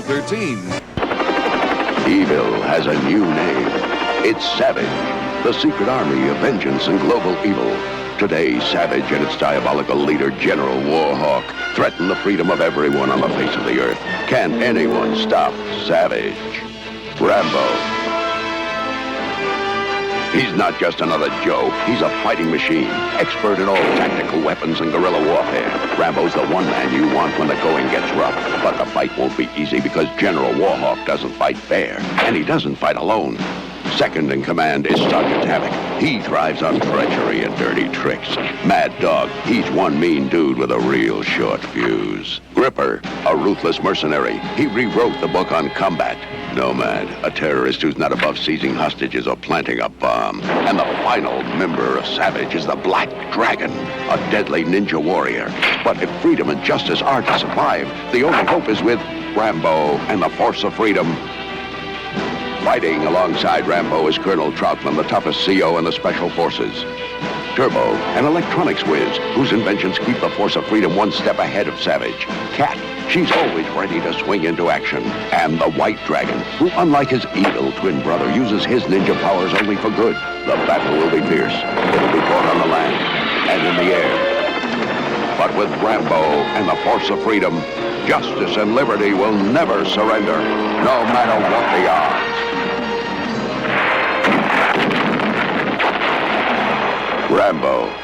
Channel 13. Evil has a new name. It's Savage, the secret army of vengeance and global evil. Today, Savage and its diabolical leader, General Warhawk, threaten the freedom of everyone on the face of the earth. Can anyone stop Savage? Rambo. He's not just another Joe. He's a fighting machine, expert in all tactical weapons and guerrilla warfare. Rambo's the one man you want when the going gets rough. But the fight won't be easy because General Warhawk doesn't fight fair, and he doesn't fight alone. Second in command is Sergeant Havoc. He thrives on treachery and dirty tricks. Mad Dog, he's one mean dude with a real short fuse. Gripper, a ruthless mercenary. He rewrote the book on combat. Nomad, a terrorist who's not above seizing hostages or planting a bomb. And the final member of Savage is the Black Dragon, a deadly ninja warrior. But if freedom and justice are to survive, the only hope is with Rambo and the Force of Freedom. Fighting alongside Rambo is Colonel Troutman, the toughest CO in the Special Forces. Turbo, an electronics whiz, whose inventions keep the Force of Freedom one step ahead of Savage. Cat, she's always ready to swing into action. And the White Dragon, who, unlike his evil twin brother, uses his ninja powers only for good. The battle will be fierce. It'll be fought on the land and in the air. But with Rambo and the Force of Freedom, justice and liberty will never surrender, no matter what the odds. Rambo.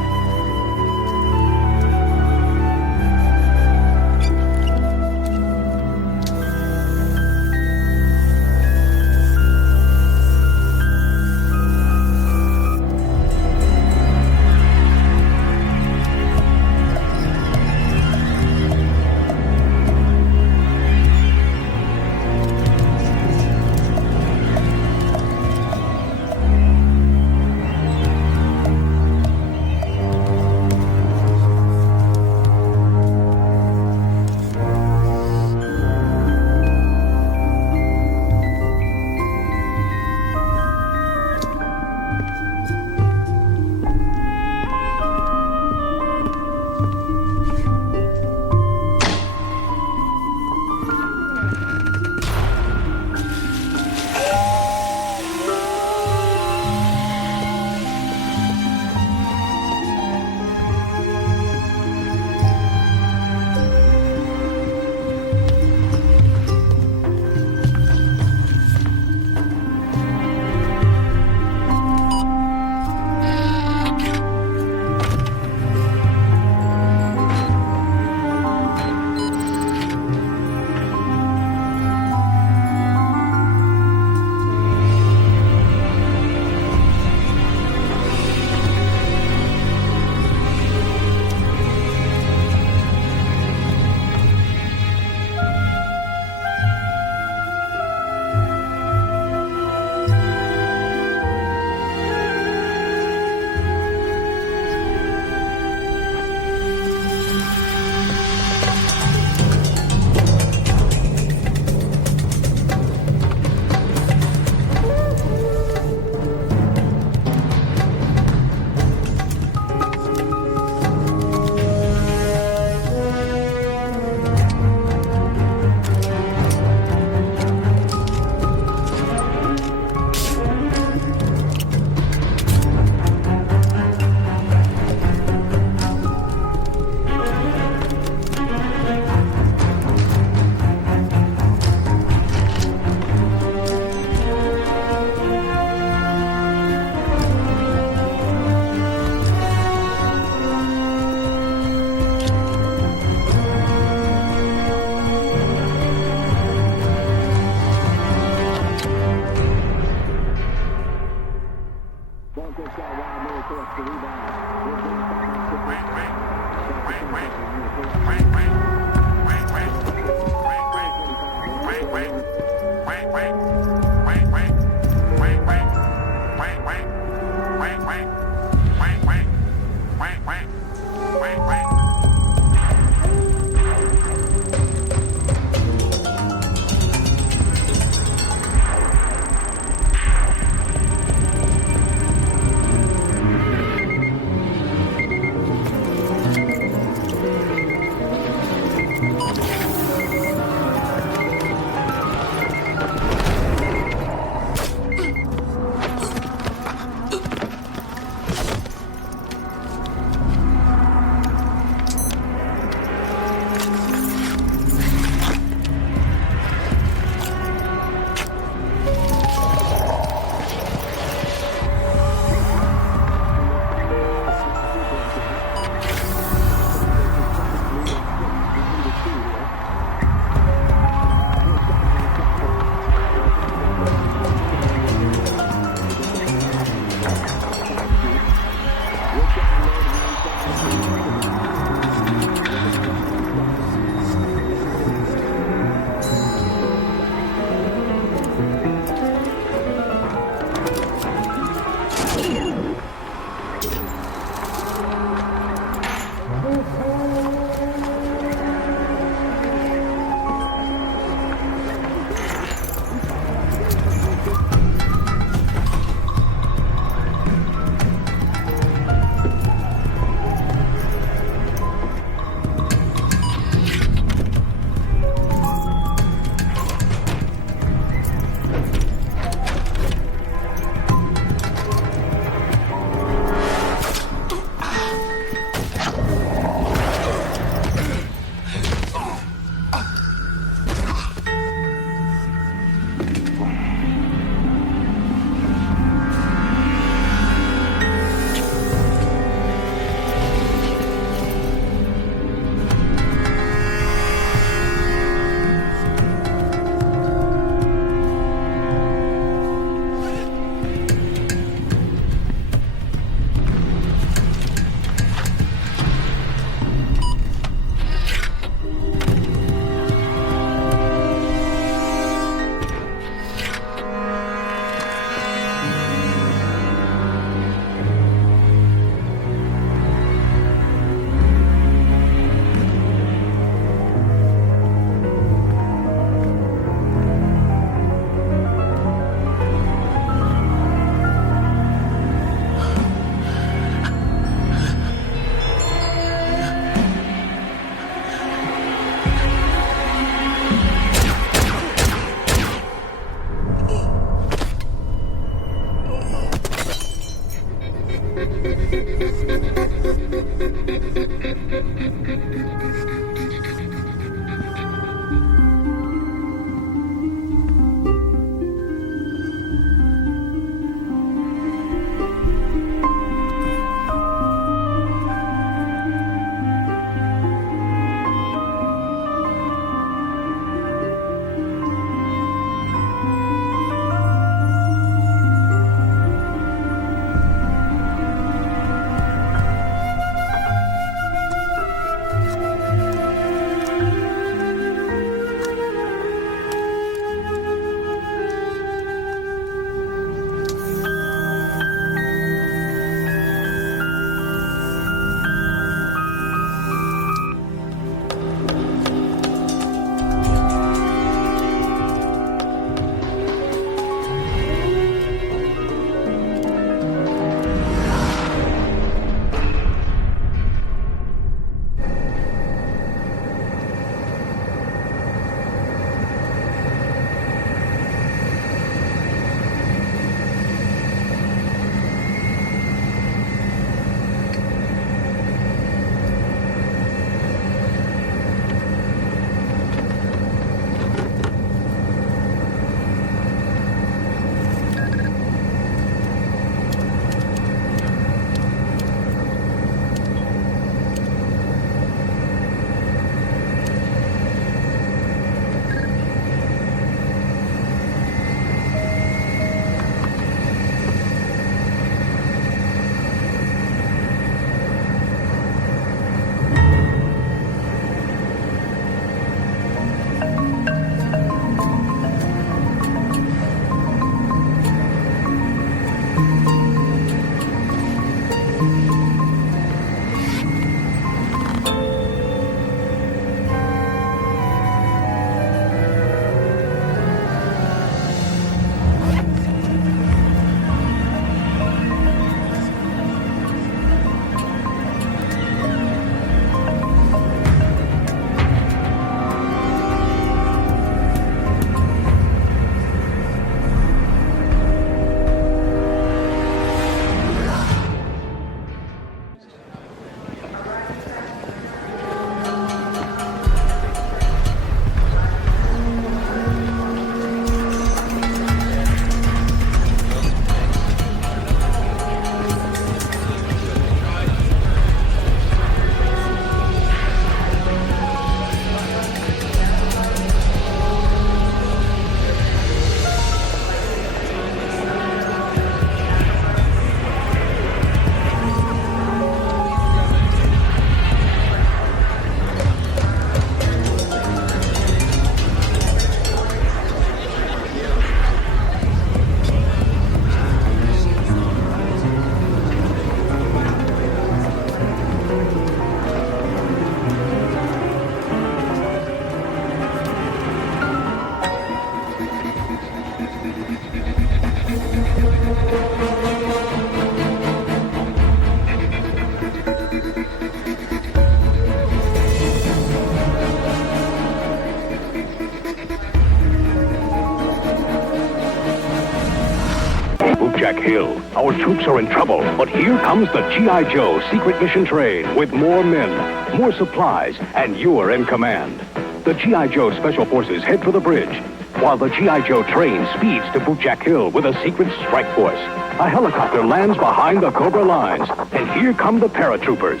Buchak Hill. Our troops are in trouble, but here comes the G.I. Joe secret mission train with more men, more supplies, and you're in command. The G.I. Joe Special Forces head for the bridge, while the G.I. Joe train speeds to Buchak Hill with a secret strike force. A helicopter lands behind the Cobra lines, and here come the paratroopers.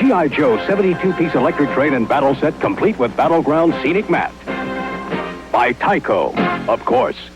G.I. Joe 72-piece electric train and battle set complete with battleground scenic mat. By Tyco, of course.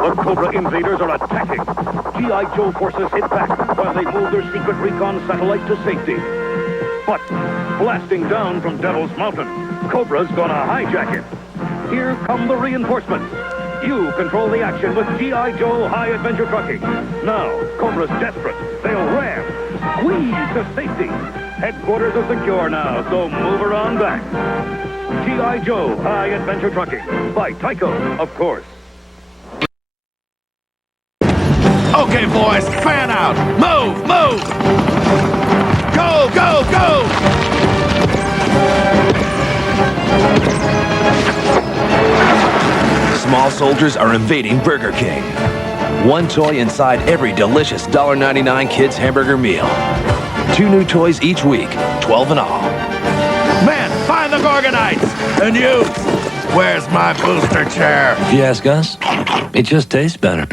The Cobra invaders are attacking. G.I. Joe forces hit back while they move their secret recon satellite to safety. But blasting down from Devil's Mountain, Cobra's gonna hijack it. Here come the reinforcements. You control the action with G.I. Joe High Adventure Trucking. Now, Cobra's desperate. They'll ram, squeeze to safety. Headquarters are secure now, so move her on back. G.I. Joe High Adventure Trucking. By Tyco, of course. Okay, boys, fan out. Move, move. Go, go, go. Small soldiers are invading Burger King. One toy inside every delicious $1.99 kids hamburger meal. 2 new toys each week, 12 in all. Men, find the Gorgonites! And you, where's my booster chair? If you ask us, it just tastes better.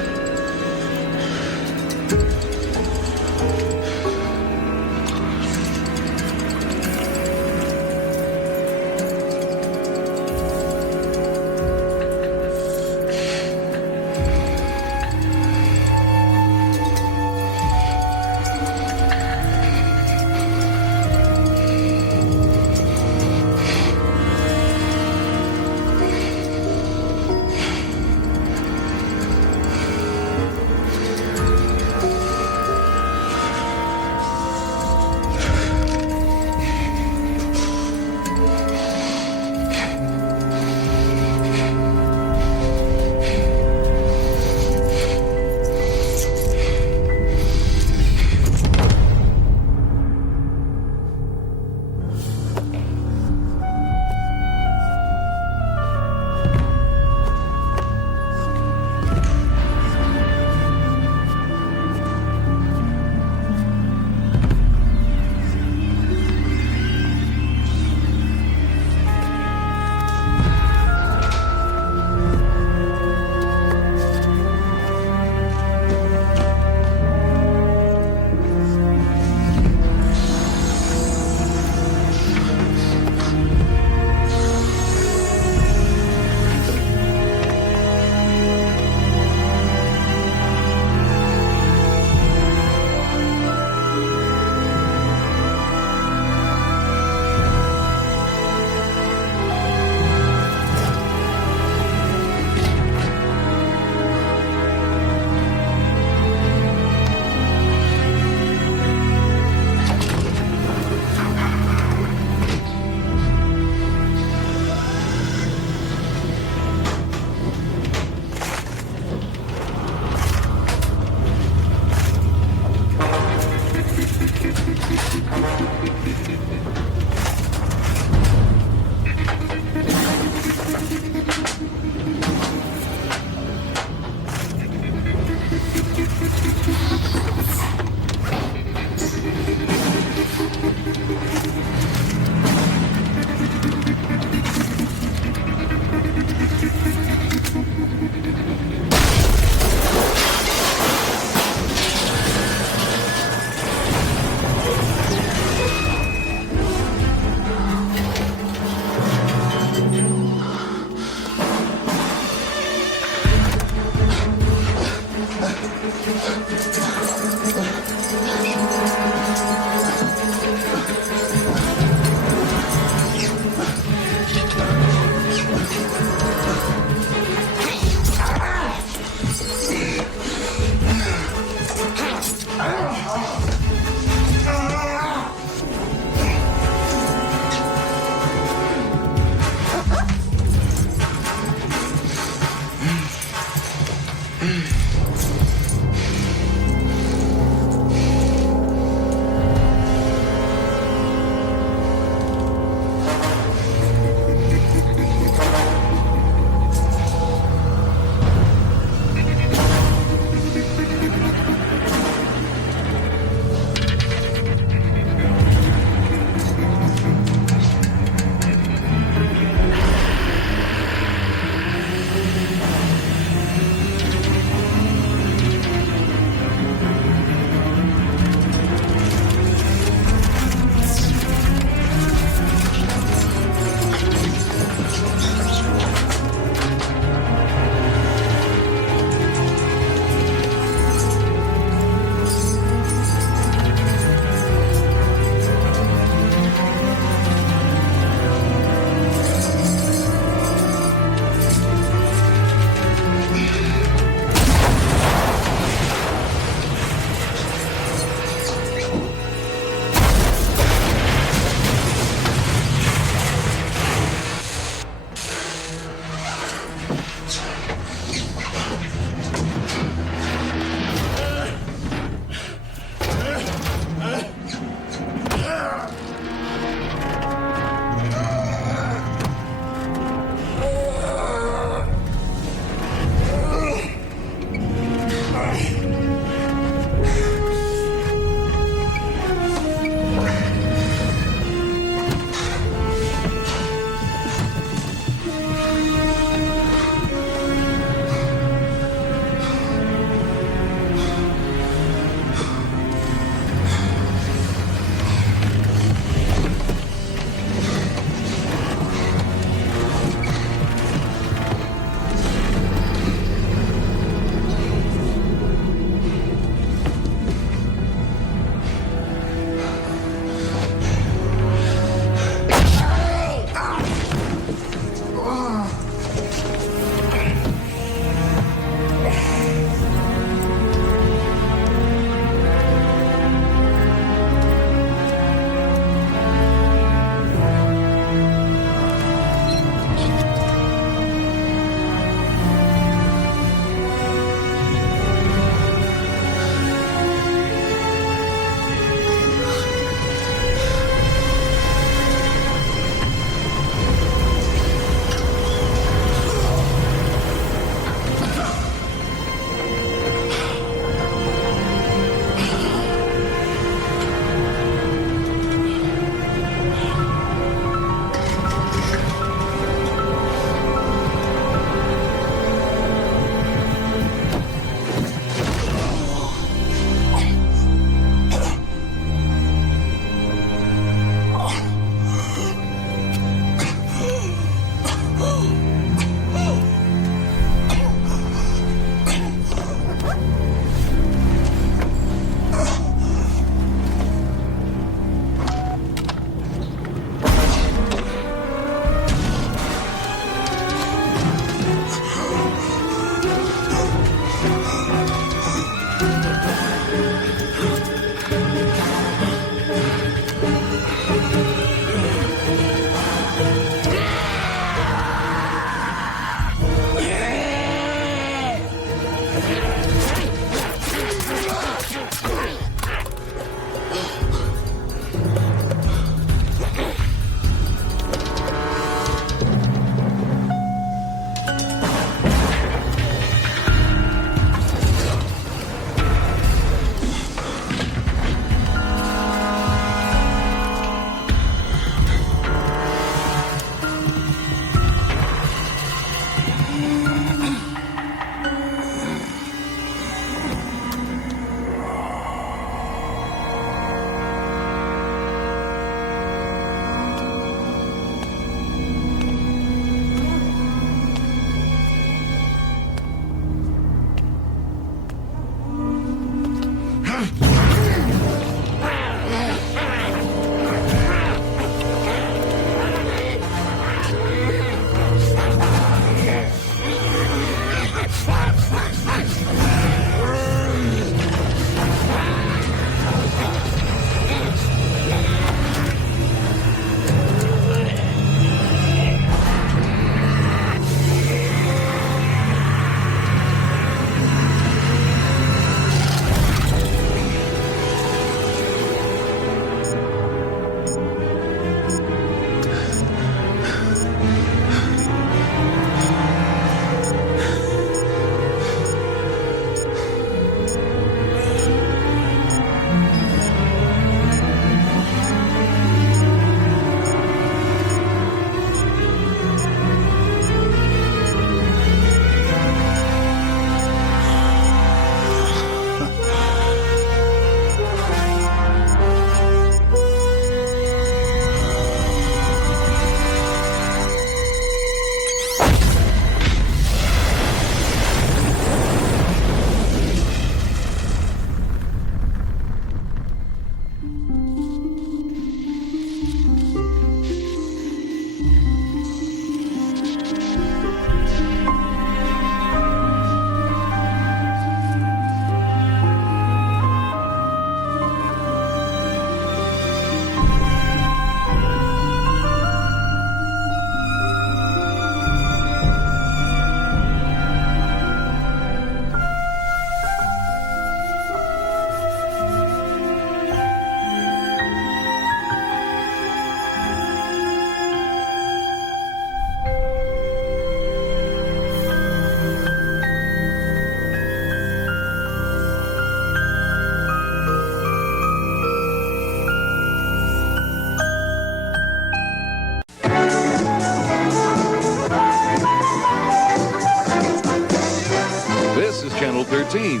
This is Channel 13.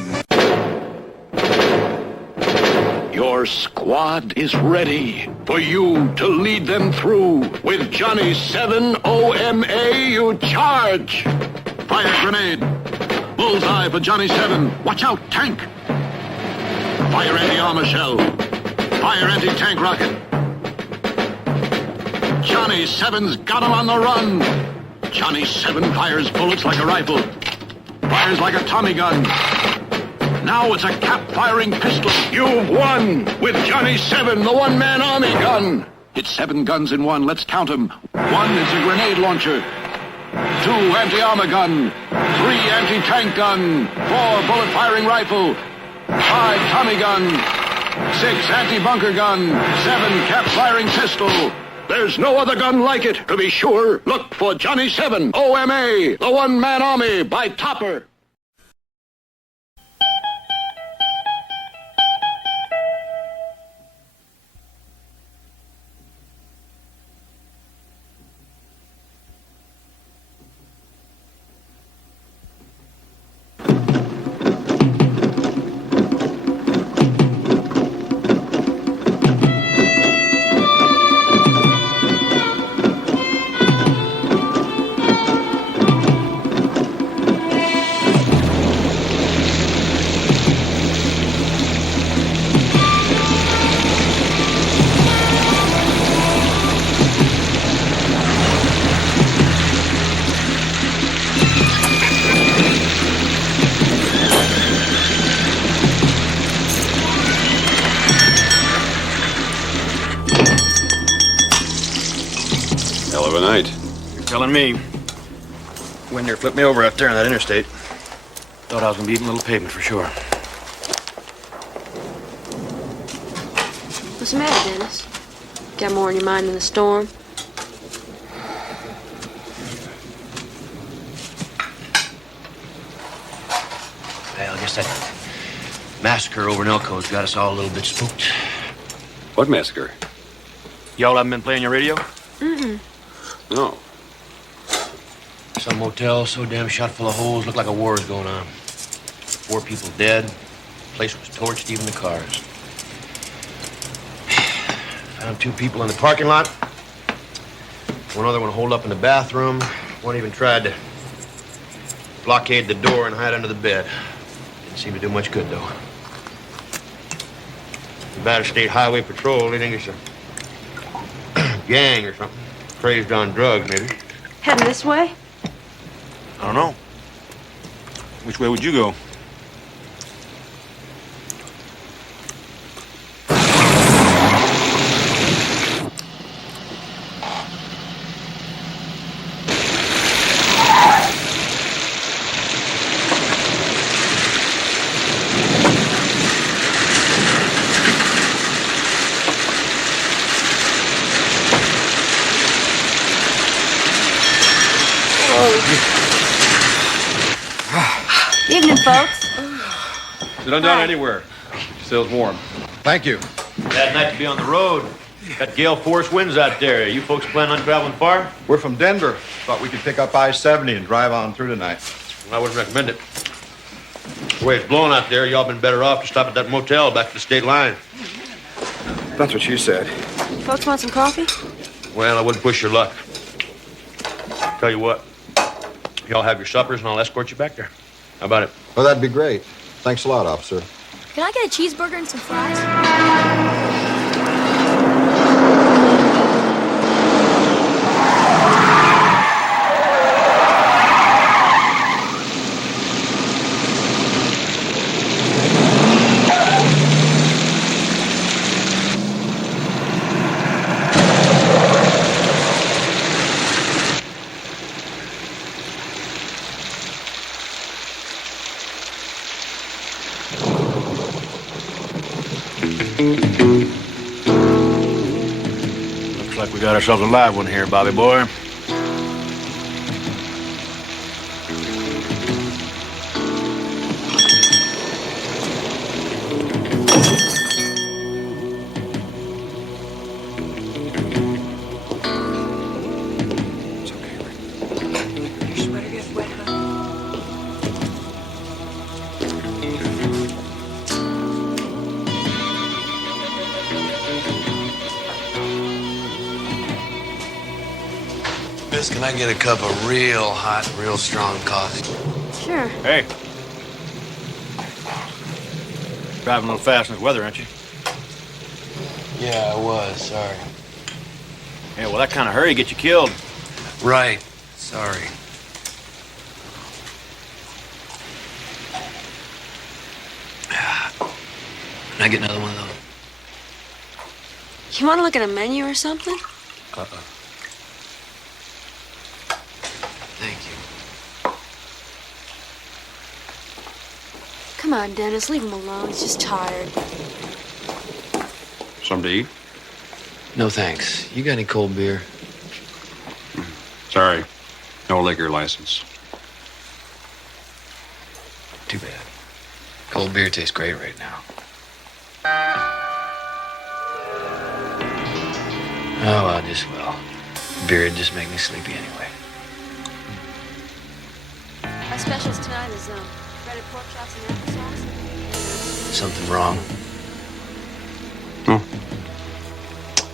Your squad is ready for you to lead them through. With Johnny 7 OMA, you charge. Fire grenade. Bullseye for Johnny 7. Watch out, tank. Fire anti-armor shell. Fire anti-tank rocket. Johnny 7's got him on the run. Johnny 7 fires bullets like a rifle. Fires like a Tommy gun. Now it's a cap-firing pistol. You've won with Johnny 7, the one-man army gun. It's 7 guns in one. Let's count them. 1 is a grenade launcher. 2 anti-armor gun. 3 anti-tank gun. 4 bullet-firing rifle. 5 Tommy gun. 6 anti-bunker gun. 7 cap-firing pistol. There's no other gun like it. To be sure, look for Johnny 7 OMA, the one-man army by Topper. Hell of a night. You're telling me. Winder flipped me over out there on that interstate. Thought I was gonna be eating a little pavement for sure. What's the matter, Dennis? Got more on your mind than the storm? Well, I guess that massacre over in Elko's got us all a little bit spooked. What massacre? Y'all haven't been playing your radio? No. Some motel so damn shot full of holes, looked like a war was going on. 4 people dead. Place was torched, even the cars. Found 2 people in the parking lot. One other one holed up in the bathroom. One even tried to blockade the door and hide under the bed. Didn't seem to do much good, though. Nevada State Highway Patrol, they think it's a gang or something. Crazed on drugs, maybe. Heading this way? I don't know. Which way would you go? Evening, folks. Sit on down anywhere. Still's warm. Thank you. Bad night to be on the road. Got gale force winds out there. You folks planning on traveling far? We're from Denver. Thought we could pick up I-70 and drive on through tonight. I wouldn't recommend it. The way it's blowing out there, y'all been better off to stop at that motel back to the state line. That's what she said. Folks want some coffee? Well, I wouldn't push your luck. Tell you what, y'all have your suppers and I'll escort you back there. How about it? Oh, that'd be great. Thanks a lot, officer. Can I get a cheeseburger and some fries? like we got ourselves a live one here, Bobby boy. Miss, can I get a cup of real hot, real strong coffee? Sure. Hey. Driving a little fast in this weather, aren't you? Yeah, I was. Sorry. Yeah, well, that kind of hurry gets you killed. Right. Sorry. Can I get another one of those? You want to look at a menu or something? Thank you. Come on, Dennis, leave him alone. He's just tired. Something to eat? No, thanks. You got any cold beer? Sorry. No liquor license. Too bad. Cold beer tastes great right now. Oh, well. Beer would just make me sleepy anyway. Our specials tonight is breaded pork chops and applesauce. Something wrong? No.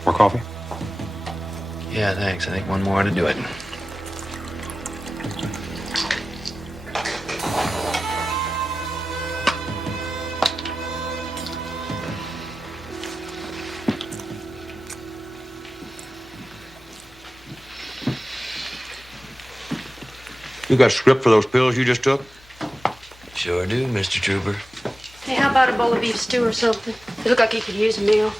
More coffee? Yeah, thanks. I think one more ought to do it. You got script for those pills you just took? Sure do, Mr. Trooper. Hey, how about a bowl of beef stew or something? You look like you could use a meal.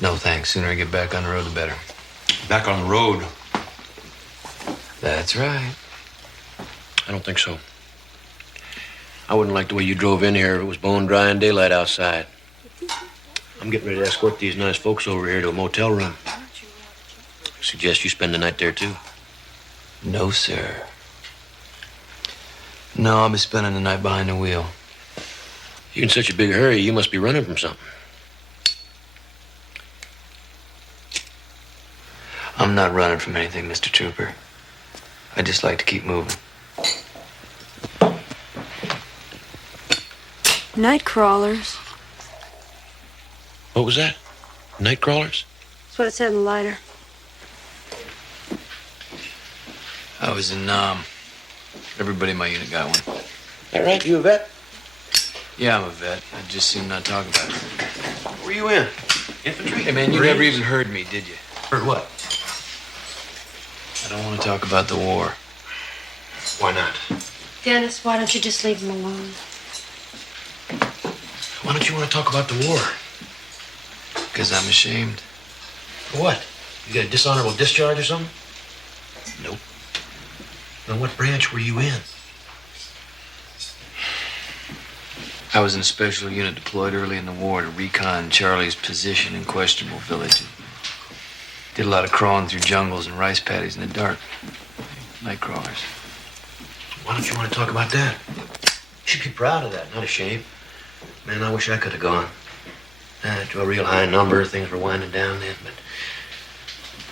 No, thanks. Sooner I get back on the road, the better. Back on the road. That's right. I don't think so. I wouldn't like the way you drove in here if it was bone dry and daylight outside. I'm getting ready to escort these nice folks over here to a motel room. I suggest you spend the night there, too. No, sir. No, I'll be spending the night behind the wheel. You're in such a big hurry, you must be running from something. I'm not running from anything, Mr. Trooper. I just like to keep moving. Night crawlers. What was that? Night crawlers? That's what it said in the lighter. I was in everybody in my unit got one. All right, you a vet? Yeah, I'm a vet. I just seem not to talk about it. What were you in? Infantry? Hey, man, you never even heard me, did you? Heard what? I don't want to talk about the war. Why not? Dennis, why don't you just leave him alone? Why don't you want to talk about the war? Because I'm ashamed. For what? You got a dishonorable discharge or something? Nope. Now, what branch were you in? I was in a special unit deployed early in the war to recon Charlie's position in questionable village. Did a lot of crawling through jungles and rice paddies in the dark. Night crawlers. Why don't you want to talk about that? You should be proud of that, not ashamed. Man, I wish I could have gone. To a real high number, things were winding down then, but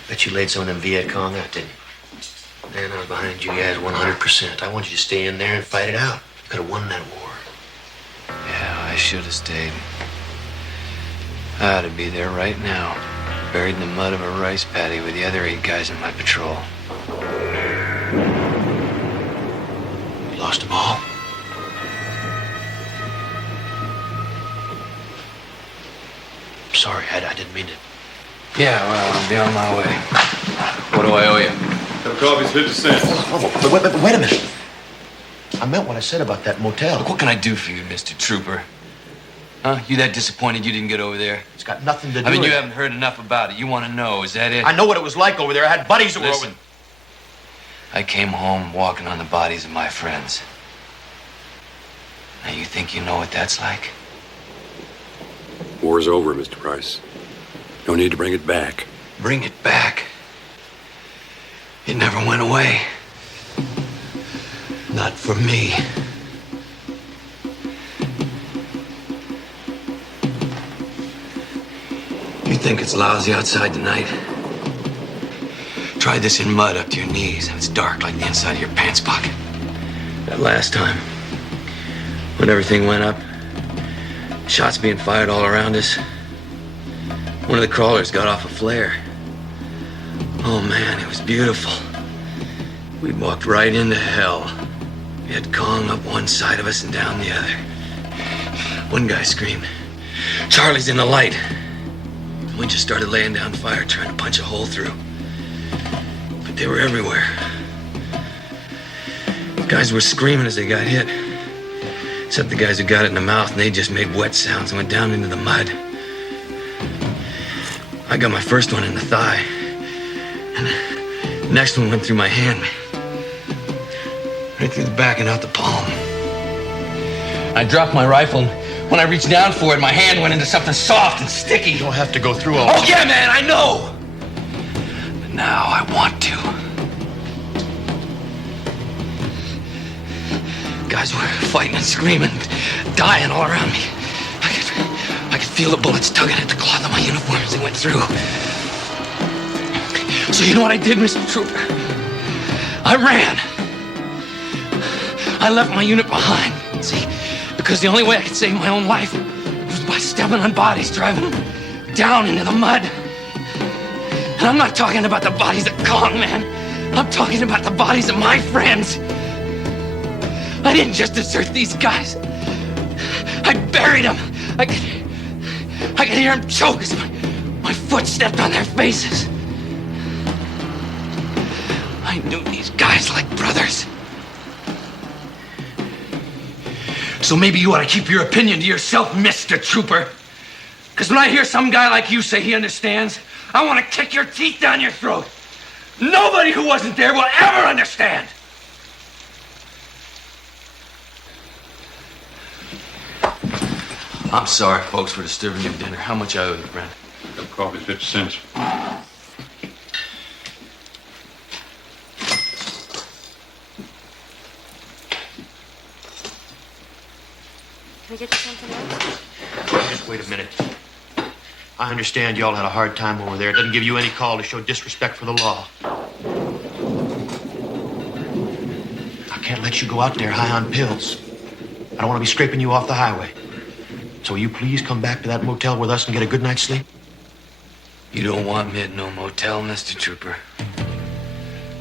bet you laid some of them Viet Cong out, didn't you? Man, I was behind you guys 100%. I wanted you to stay in there and fight it out. You could have won that war. Yeah, I should have stayed. I ought to be there right now, buried in the mud of a rice paddy with the other 8 guys in my patrol. You lost them all? I'm sorry, I didn't mean to. Yeah, well, I'll be on my way. What do I owe you? The coffee's 50 cents. Wait a minute. I meant what I said about that motel. Look, what can I do for you, Mr. Trooper? Huh? You that disappointed you didn't get over there? It's got nothing to do I mean, with you it. haven't heard enough about it. You want to know, is that it? I know what it was like over there. I had buddies that were Listen. over. I came home walking on the bodies of my friends. Now, you think you know what that's like? War's over, Mr. Price. No need to bring it back. Bring it back. It never went away. Not for me. You think it's lousy outside tonight? Try this in mud up to your knees, and it's dark like the inside of your pants pocket. That last time, when everything went up, shots being fired all around us, one of the crawlers got off a flare. Oh man, it was beautiful. We'd walked right into hell. We had Kong up one side of us and down the other. One guy screamed, "Charlie's in the light." We just started laying down fire, trying to punch a hole through. But they were everywhere. Guys were screaming as they got hit. Except the guys who got it in the mouth, and they just made wet sounds and went down into the mud. I got my first one in the thigh. And the next one went through my hand. Right through the back and out the palm. I dropped my rifle, and when I reached down for it, my hand went into something soft and sticky. You don't have to go through all Oh, this. yeah, man, I know. But now I want to. Guys were fighting and screaming, dying all around me. I could feel the bullets tugging at the cloth of my uniform as they went through. So you know what I did, Mr. Trooper? I ran. I left my unit behind, see? Because the only way I could save my own life was by stepping on bodies, driving them down into the mud. And I'm not talking about the bodies of Kong, man. I'm talking about the bodies of my friends. I didn't just desert these guys. I buried them. I could hear them choke as my foot stepped on their faces. I knew these guys like brothers. So maybe you ought to keep your opinion to yourself, Mr. Trooper. Because when I hear some guy like you say he understands, I want to kick your teeth down your throat. Nobody who wasn't there will ever understand. I'm sorry, folks, for disturbing your dinner. How much I owe you, Brent? Cup of coffee, 50 cents. Can we get you something else? Just wait a minute. I understand y'all had a hard time over there. It doesn't give you any call to show disrespect for the law. I can't let you go out there high on pills. I don't want to be scraping you off the highway. So will you please come back to that motel with us and get a good night's sleep? You don't want me at no motel, Mr. Trooper.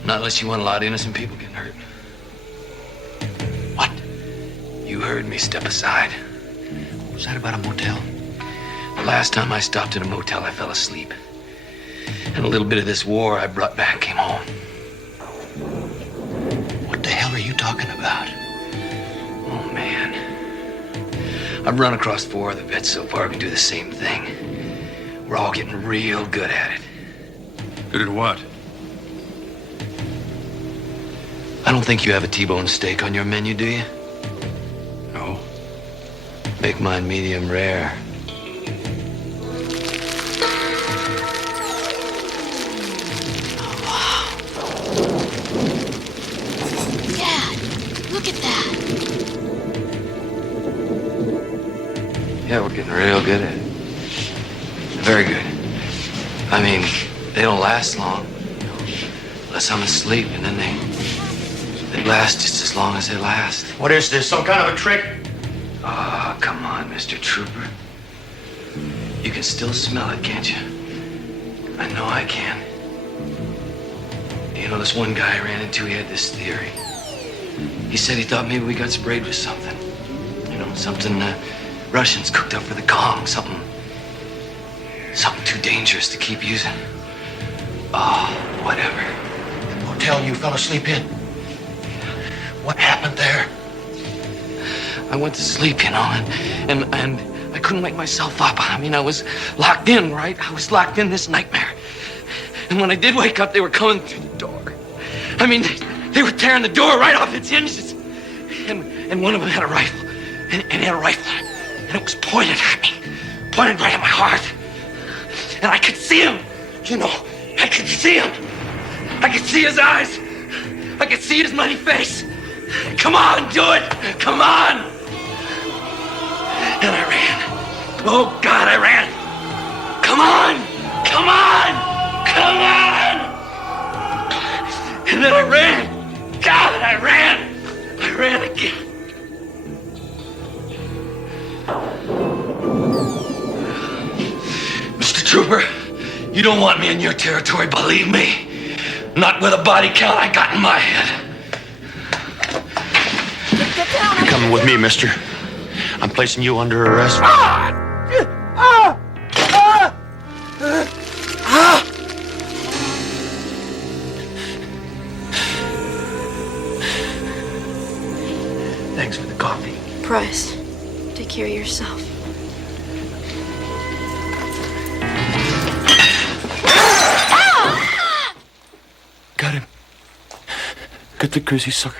Not unless you want a lot of innocent people getting hurt. What? You heard me. Step aside. What was that about a motel? The last time I stopped at a motel, I fell asleep. And a little bit of this war I brought back came home. What the hell are you talking about? Oh, man. I've run across 4 other vets so far who can do the same thing. We're all getting real good at it. Good at what? I don't think you have a T-bone steak on your menu, do you? No. Make mine medium rare. Dad, look at that. Yeah, we're getting real good at it. Very good. I mean, they don't last long. Unless I'm asleep, and then they last just as long as they last. What is this, some kind of a trick? Oh, come on, Mr. Trooper. You can still smell it, can't you? I know I can. You know, this one guy I ran into, he had this theory. He said he thought maybe we got sprayed with something. You know, something Russians cooked up for the Kong. Something too dangerous to keep using. Oh, whatever. The motel you fell asleep in. What happened there? I went to sleep, you know, and I couldn't wake myself up. I mean, I was locked in, right? I was locked in this nightmare. And when I did wake up, they were coming through the door. I mean, they were tearing the door right off its hinges. And one of them had a rifle. And he had a rifle. And it was pointed at me. Pointed right at my heart. And I could see him. You know, I could see him. I can see his eyes. I can see his muddy face. Come on, do it. Come on. And I ran. Oh, God, I ran. Come on. Come on. Come on. And then I ran. God, I ran. I ran again. Mr. Trooper, you don't want me in your territory, believe me. Not with a body count I got in my head. You're coming with me, mister. I'm placing you under arrest. Thanks for the coffee. Price, take care of yourself. Got him. Got the crazy sucker.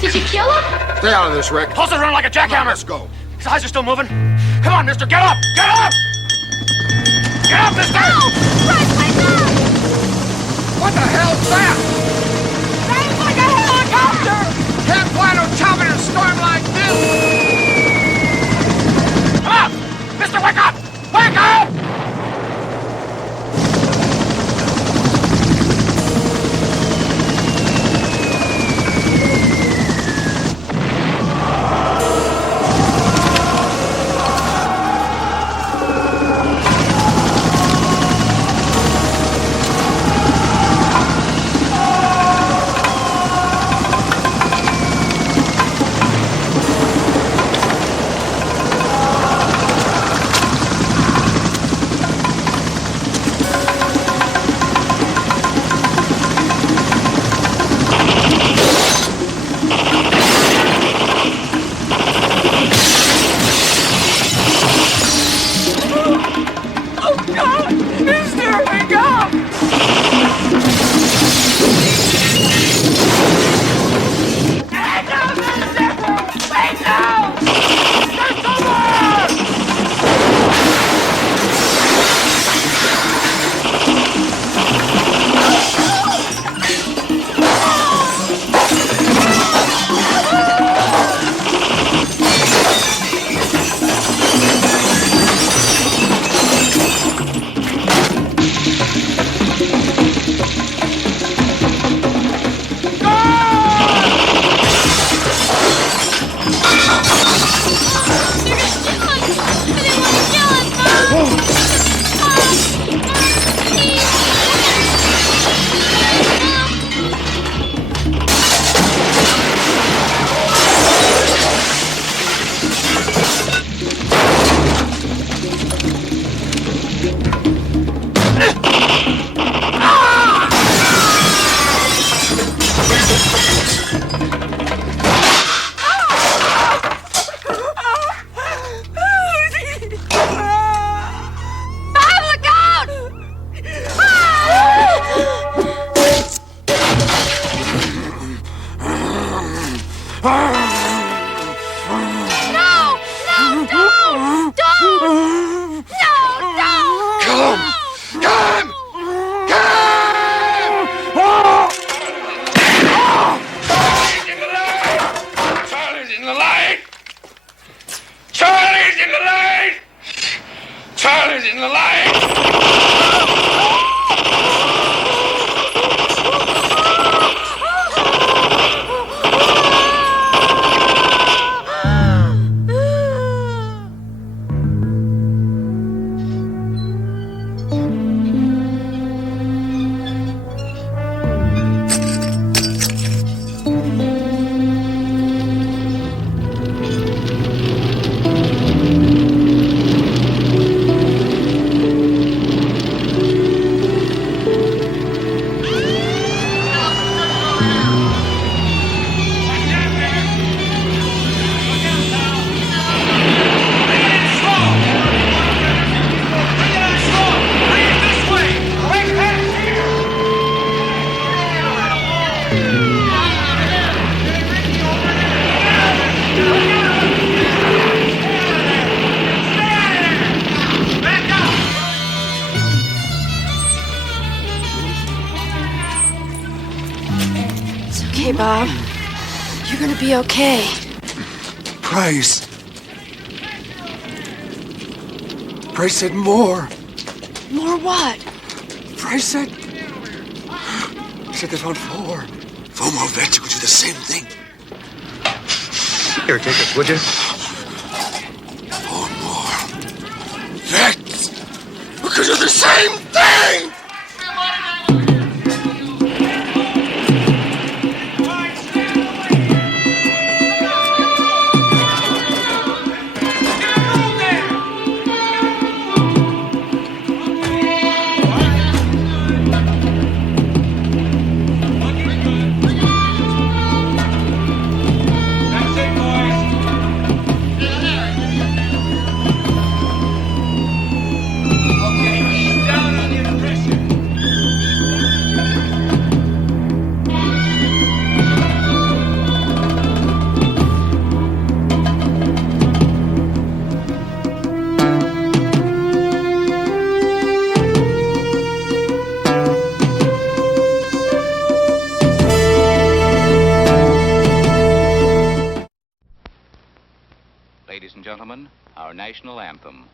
Did you kill him? Stay out of this, Rick. Pulse is running like a jackhammer. Let's go. His eyes are still moving. Come on, mister, get up! Get up! Get up, mister! No! Price, wake up! What the hell's that? Sounds like a helicopter! Can't fly no chopper in a storm like this! Come on! Mister, wake up! Wake up! Bob. You're gonna be okay. Price. Price said more. More what? Price said... they found four. Four more vets who could do the same thing. Here, take this, would you? Four more vets who could do the same thing! Ladies and gentlemen, our national anthem.